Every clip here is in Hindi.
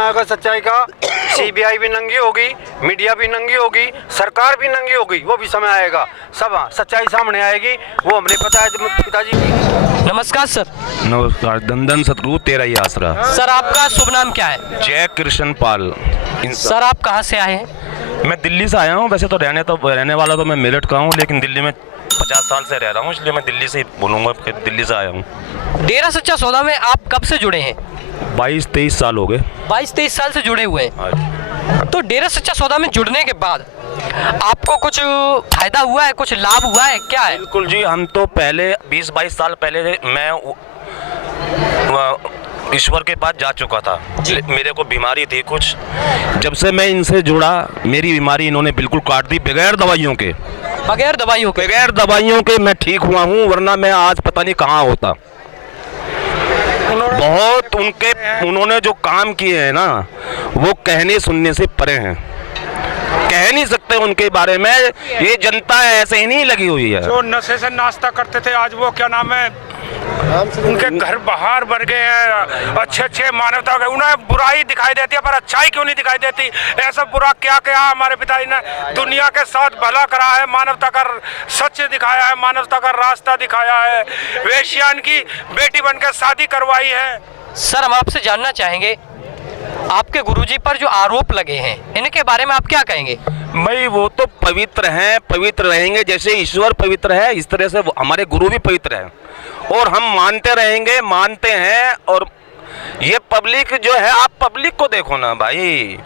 समय आएगा सच्चाई का। सीबीआई भी नंगी होगी, मीडिया भी नंगी होगी, सरकार भी नंगी होगी, वो भी समय आएगा, सब सच्चाई सामने आएगी। वो हमने पता है पिताजी। नमस्कार सर। नमस्कार। दंदन सतगुरु तेरा ही आसरा। सर आपका शुभ नाम क्या है? जय कृष्ण पाल। सर आप कहाँ से आए हैं? मैं दिल्ली से आया हूँ। वैसे तो रहने वाला तो मैं मेरठ का हूँ, लेकिन दिल्ली में 50 साल से रह रहा हूँ, इसलिए मैं दिल्ली से ही बोलूँगा कि दिल्ली से आया हूँ। डेरा सच्चा सौदा में आप कब से जुड़े हैं? 22-23 साल हो गए। 22-23 साल से जुड़े हुए हैं। तो डेरा सच्चा सौदा में जुड़ने के बाद आपको कुछ फायदा हुआ है, कुछ लाभ हुआ है, क्या है? बिल्कुल जी। हम तो पहले 20-22 साल पहले मैं ईश्वर के पास जा चुका था। मेरे को बीमारी थी कुछ। जब से मैं इनसे जुड़ा, मेरी बीमारी इन्होंने बिल्कुल काट दी, बगैर दवाइयों के। बगैर दवाइयों के मैं ठीक हुआ हूँ, वरना मैं आज पता नहीं कहाँ होता। बहुत उन्होंने जो काम किए हैं ना, वो कहने सुनने से परे हैं। कह नहीं सकते उनके बारे में। ये जनता ऐसे ही नहीं लगी हुई है। जो नशे से नाश्ता करते थे, आज वो क्या नाम है, उनके घर बाहर बढ़ गए हैं। अच्छे मानवता के उन्हें बुराई दिखाई देती है, पर अच्छाई क्यों नहीं दिखाई देती? ऐसा बुरा क्या क्या हमारे पिताजी ने दुनिया के साथ भला करा है, मानवता का सच दिखाया है, मानवता का रास्ता दिखाया है, वेश्यान की बेटी बनकर शादी करवाई है। सर हम आपसे जानना चाहेंगे, आपके गुरुजी पर जो आरोप लगे हैं, इनके बारे में आप क्या कहेंगे? भाई वो तो पवित्र हैं, पवित्र रहेंगे। जैसे ईश्वर पवित्र है, इस तरह से हमारे गुरु भी पवित्र हैं, और हम मानते रहेंगे, मानते हैं। और ये पब्लिक जो है, आप पब्लिक को देखो ना भाई,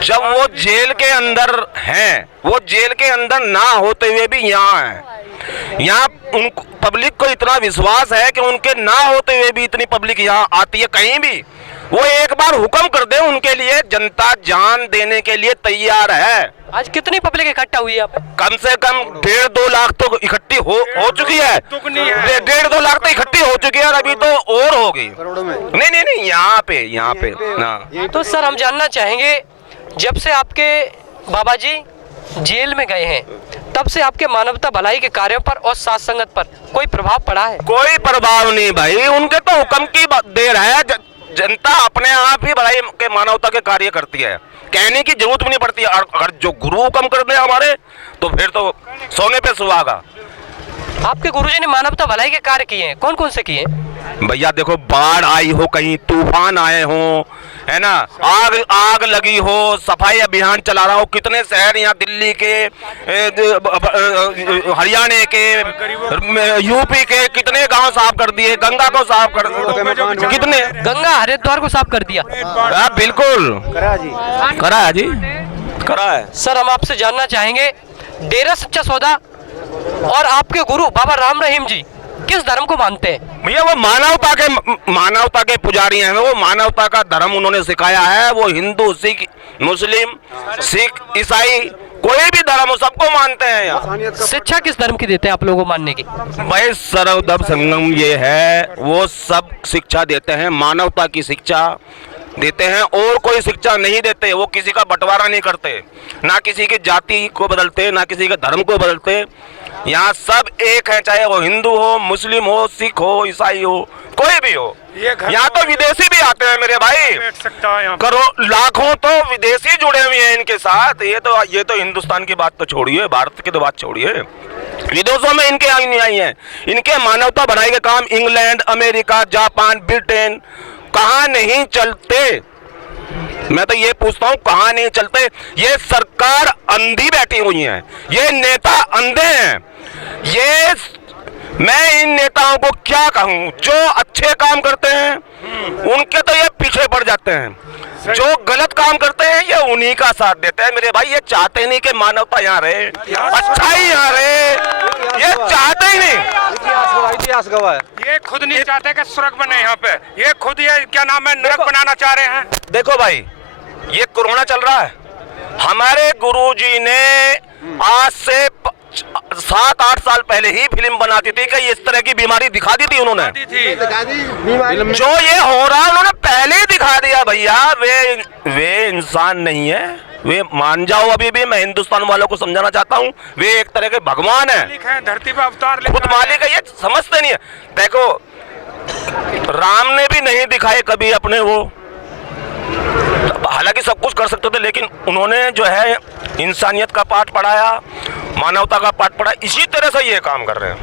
जब वो जेल के अंदर हैं, वो जेल के अंदर ना होते हुए भी यहाँ हैं। यहाँ उन पब्लिक को इतना विश्वास है कि उनके ना होते हुए भी इतनी पब्लिक यहाँ आती है। कहीं भी वो एक बार हुक्म कर दे, उनके लिए जनता जान देने के लिए तैयार है। आज कितनी पब्लिक इकट्ठा हुई है यहाँ पे? कम से कम 1.5-2 लाख तो इकट्ठी हो चुकी है। 1.5-2 लाख तो इकट्ठी हो चुकी है, और अभी तो और होगी। नहीं, यहाँ पे ना। तो सर हम जानना चाहेंगे, जब से आपके बाबा जी जेल में गए हैं, तब से आपके मानवता भलाई के कार्यों पर और साथ संगत पर कोई प्रभाव पड़ा है? कोई प्रभाव नहीं भाई, उनके तो हुक्म की देर है। जनता अपने आप ही भलाई के मानवता के कार्य करती है, कहने की जरूरत भी नहीं पड़ती है। अगर जो गुरु हुक्म कर दे हमारे, तो फिर तो सोने पे सुहागा। आपके गुरुजी ने मानवता भलाई के कार्य किए हैं, कौन कौन से किए? भैया देखो, बाढ़ आई हो, कहीं तूफान आए हो, है ना, आग लगी हो, सफाई अभियान चला रहा हो। कितने शहर यहाँ दिल्ली के, हरियाणा के, यूपी के कितने गांव साफ कर दिए, गंगा को साफ कर कितने, गंगा हरिद्वार को साफ कर दिया। बिल्कुल करा है। सर हम आपसे जानना चाहेंगे, डेरा सच्चा सौदा और आपके गुरु बाबा राम रहीम जी किस धर्म को मानते हैं? भैया वो मानवता के पुजारी हैं। वो मानवता का धर्म उन्होंने सिखाया है। वो हिंदू, सिख, मुस्लिम, सिख, ईसाई, कोई भी धर्म हो, सबको मानते हैं यहाँ। शिक्षा किस धर्म की देते हैं आप लोगों को मानने की? भाई सर्वधर्म संगम ये है, वो सब शिक्षा देते हैं, मानवता की शिक्षा देते हैं, और कोई शिक्षा नहीं देते। वो किसी का बंटवारा नहीं करते, ना किसी की जाति को बदलते, ना किसी के धर्म को बदलते। यहाँ सब एक है, चाहे वो हिंदू हो, मुस्लिम हो, सिख हो, ईसाई हो, कोई भी हो। यहाँ तो विदेशी भी आते हैं मेरे भाई, करोड़ लाखों तो विदेशी जुड़े हुए हैं इनके साथ। ये तो हिंदुस्तान की बात तो छोड़िए, भारत की तो बात छोड़िए, विदेशों में इनके आई हैं। इनके मानवता भलाई के काम इंग्लैंड, अमेरिका, जापान, ब्रिटेन, कहाँ नहीं चलते। मैं तो ये पूछता हूँ, कहाँ नहीं चलते? ये सरकार अंधी बैठी हुई है, ये नेता अंधे हैं। ये मैं इन नेताओं को क्या कहूँ, जो अच्छे काम करते हैं उनके तो ये पीछे पड़ जाते हैं, जो गलत काम करते हैं ये उन्हीं का साथ देते हैं। मेरे भाई ये चाहते नहीं कि मानवता यहाँ रहे, अच्छाई यहाँ रहे, ये चाहते ही नहीं। इतिहास गवाह है। ये खुद नहीं चाहते कि स्वर्ग बने यहाँ पे, ये खुद ये क्या नाम है, नरक बनाना चाह रहे हैं। देखो भाई, ये कोरोना चल रहा है, हमारे गुरुजी ने आज से 7-8 साल पहले ही फिल्म बनाती थी कि इस तरह की बीमारी दिखा दी थी उन्होंने। जो ये हो रहा है उन्होंने पहले ही दिखा दिया भैया। वे इंसान नहीं है, वे मान जाओ। अभी भी मैं हिंदुस्तान वालों को समझाना चाहता हूँ, वे एक तरह के भगवान है, धरती पे अवतार खुद मालिक है, ये समझते नहीं है। देखो राम ने भी नहीं दिखाए कभी अपने वो हालांकि सब कुछ कर सकते थे, लेकिन उन्होंने जो है इंसानियत का पाठ पढ़ाया, मानवता का पाठ पढ़ाया, इसी तरह से ये काम कर रहे हैं,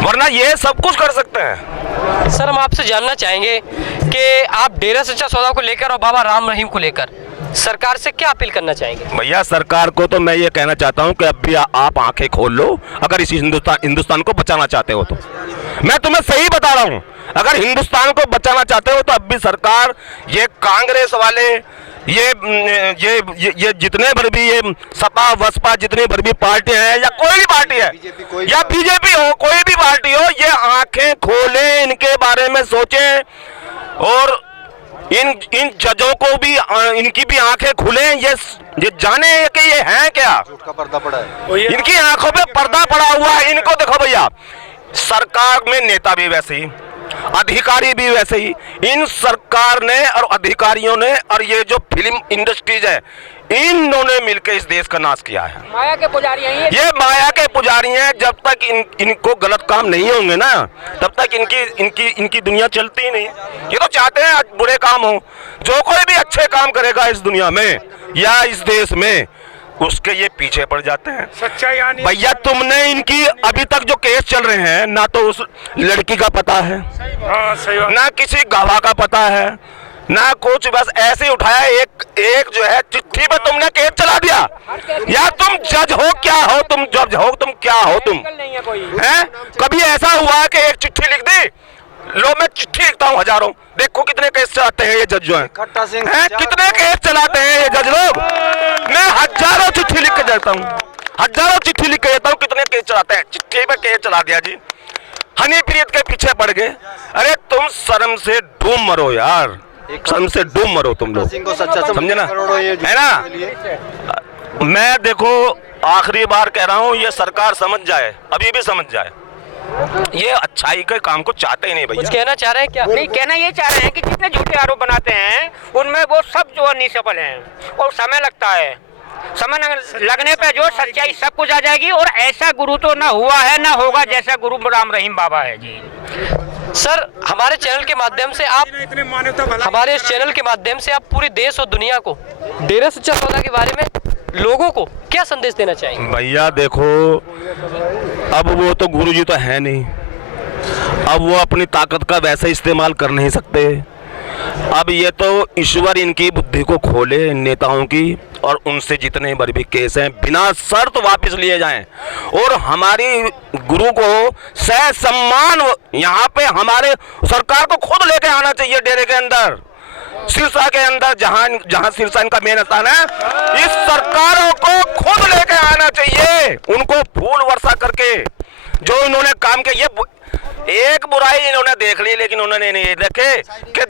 वरना ये सब कुछ कर सकते हैं। सर हम आपसे जानना चाहेंगे कि आप डेरा सच्चा सौदा को लेकर और बाबा राम रहीम को लेकर सरकार से क्या अपील करना चाहेंगे? भैया सरकार को तो मैं ये कहना चाहता हूँ कि अब भी आप आंखें खोल लो, अगर इसी हिंदुस्तान को बचाना चाहते हो तो। मैं तुम्हें सही बता रहा हूँ, अगर हिंदुस्तान को बचाना चाहते हो तो अब भी सरकार, ये कांग्रेस वाले, ये जितने भर भी ये सपा बसपा जितनी भर भी पार्टियां हैं, या कोई भी पार्टी है, या बीजेपी हो, कोई भी पार्टी हो, ये आंखें खोलें, इनके बारे में सोचें, और इन जजों को भी, इनकी भी आंखें खुलें, ये जाने कि ये हैं क्या। का पर्दा पड़ा है, इनकी आंखों पे पर्दा पड़ा हुआ है। इनको देखो भैया, सरकार में नेता भी वैसे ही, अधिकारी भी वैसे ही, इन सरकार ने और अधिकारियों ने और ये जो फिल्म इंडस्ट्रीज है, इन्होंने मिलकर इस देश का नाश किया है। माया के पुजारी हैं ये माया के पुजारी हैं। जब तक इनको गलत काम नहीं होंगे ना, तब तक इनकी दुनिया चलती ही नहीं। ये तो चाहते हैं बुरे काम हो। जो कोई भी अच्छे काम करेगा इस दुनिया में या इस देश में, उसके ये पीछे पड़ जाते हैं। सच्चाई आनी भैया तुमने इनकी अभी तक जो केस चल रहे हैं, ना तो उस लड़की का पता है, सही बात। ना किसी गवाह का पता है, ना कुछ, बस ऐसे ही उठाया एक जो है चिट्ठी पे तुमने केस चला दिया। या तुम जज हो क्या हो, तुम जज हो, तुम क्या हो, तुम हैं? कभी ऐसा हुआ कि एक चिट्ठी लिख दी, लो मैं चिट्ठी लिखता हूँ हजारों, देखो कितने केस चलाते हैं ये जज जो हैं, कितने केस चलाते हैं ये जज लोग। मैं हजारों चिट्ठी लिख के जाता हूँ, हजारों चिट्ठी लिख के जाता हूँ, कितने केस चलाते हैं। चिट्ठी पे केस चला दिया जी, हनीप्रीत के पीछे पड़ गए। अरे तुम शर्म से डूब मरो यार, शर्म से डूब मरो तुम लोग, समझे ना, है ना। मैं देखो आखिरी बार कह रहा हूँ, ये सरकार समझ जाए, अभी भी समझ जाए, ये अच्छाई के काम को चाहते ही नहीं भैया। कुछ कहना चाह रहे हैं क्या? नहीं, कहना ये चाह रहे हैं कि जितने झूठे आरोप बनाते हैं उनमें वो सब जो है निसफल हैं, और समय लगता है, समय लगने पे जो सच्चाई सब कुछ आ जाएगी। और ऐसा गुरु तो ना हुआ है ना होगा जैसा गुरु राम रहीम बाबा है जी। सर हमारे चैनल के माध्यम से आप, इतने मान्यता भला हमारे इस चैनल के माध्यम से आप पूरे देश और दुनिया को डेरा सच्चा सौदा के बारे में लोगों को क्या संदेश देना चाहेंगे? भैया देखो, अब वो तो गुरुजी तो है नहीं, अब वो अपनी ताकत का वैसे इस्तेमाल कर नहीं सकते। अब ये तो ईश्वर इनकी बुद्धि को खोले, इन नेताओं की, और उनसे जितने बार भी केस हैं बिना शर्त वापस लिए जाएं, और हमारी गुरु को सह सम्मान यहाँ पे हमारे सरकार को खुद लेके आना चाहिए डेरे के अंदर, सिरसा के अंदर, जहाँ सिरसा इनका मेन स्थान है। इस सरकारों को खुद लेके आना चाहिए, उनको फूल वर्षा करके जो इन्होंने काम किया। ये एक बुराई इन्होंने देख ली, लेकिन उन्होंने नहीं देखे कि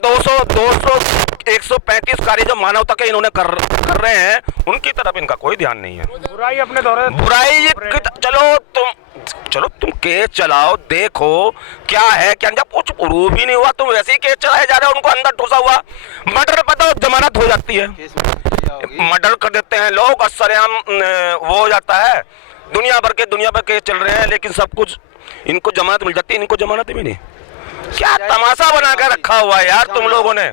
135 कार्य जो मानवता के इन्होंने कर रहे हैं, उनकी तरफ इनका कोई ध्यान नहीं है। बुराई अपने दौरे बुराई चलो तुम केस चलाओ, देखो क्या है क्या, जब कुछ प्रूफ ही नहीं हुआ तुम वैसे ही केस चलाए जा रहे हो, उनको अंदर ठूसा हुआ। मर्डर पता जमानत हो जाती है, मर्डर कर देते हैं लोग, सरेआम वो हो जाता है। दुनिया भर केस चल रहे हैं, लेकिन सब कुछ इनको जमानत मिल जाती है, इनको जमानत भी नहीं। क्या तमाशा बना कर रखा हुआ है यार तुम लोगों ने।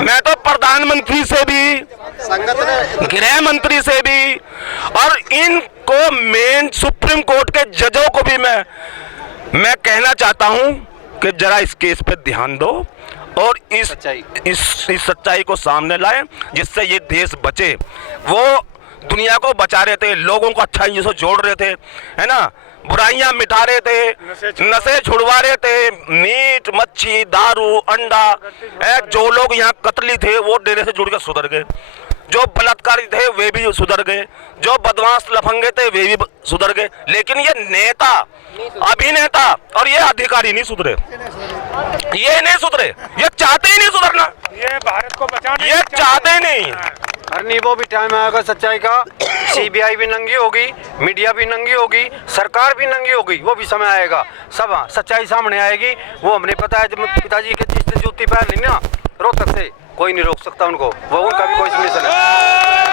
मैं तो प्रधानमंत्री से भी, गृह मंत्री से भी, और इनको मेन सुप्रीम कोर्ट के जजों को भी मैं कहना चाहता हूं कि जरा इस केस पे ध्यान दो और इस सच्चाई को सामने लाएं, जिससे ये देश बचे। वो दुनिया को बचा रहे थे, लोगों को अच्छाइयों से जोड़ रहे थे, है ना, बुराइयां मिटा रहे थे, नशे छुड़वा रहे थे, मीट मच्छी दारू अंडा, जो लोग यहाँ कतली थे वो डेरे से जुड़ के सुधर गए, जो बलात्कारी थे वे भी सुधर गए, जो बदमाश लफंगे थे वे भी सुधर गए। लेकिन ये नेता, अभिनेता और ये अधिकारी नहीं सुधरे, ये नहीं सुधरे, ये चाहते ही नहीं सुधरना, ये भारत को बचाना, ये चाहते ही नहीं। अरे वो भी टाइम आएगा सच्चाई का, सीबीआई भी नंगी होगी, मीडिया भी नंगी होगी, सरकार भी नंगी होगी, वो भी समय आएगा, सब सच्चाई सामने आएगी। वो हमने पता है, जब पिताजी के जिसने जूती पहन ली ना रोहतक से, कोई नहीं रोक सकता उनको, वो उनका भी कोई सॉल्यूशन है।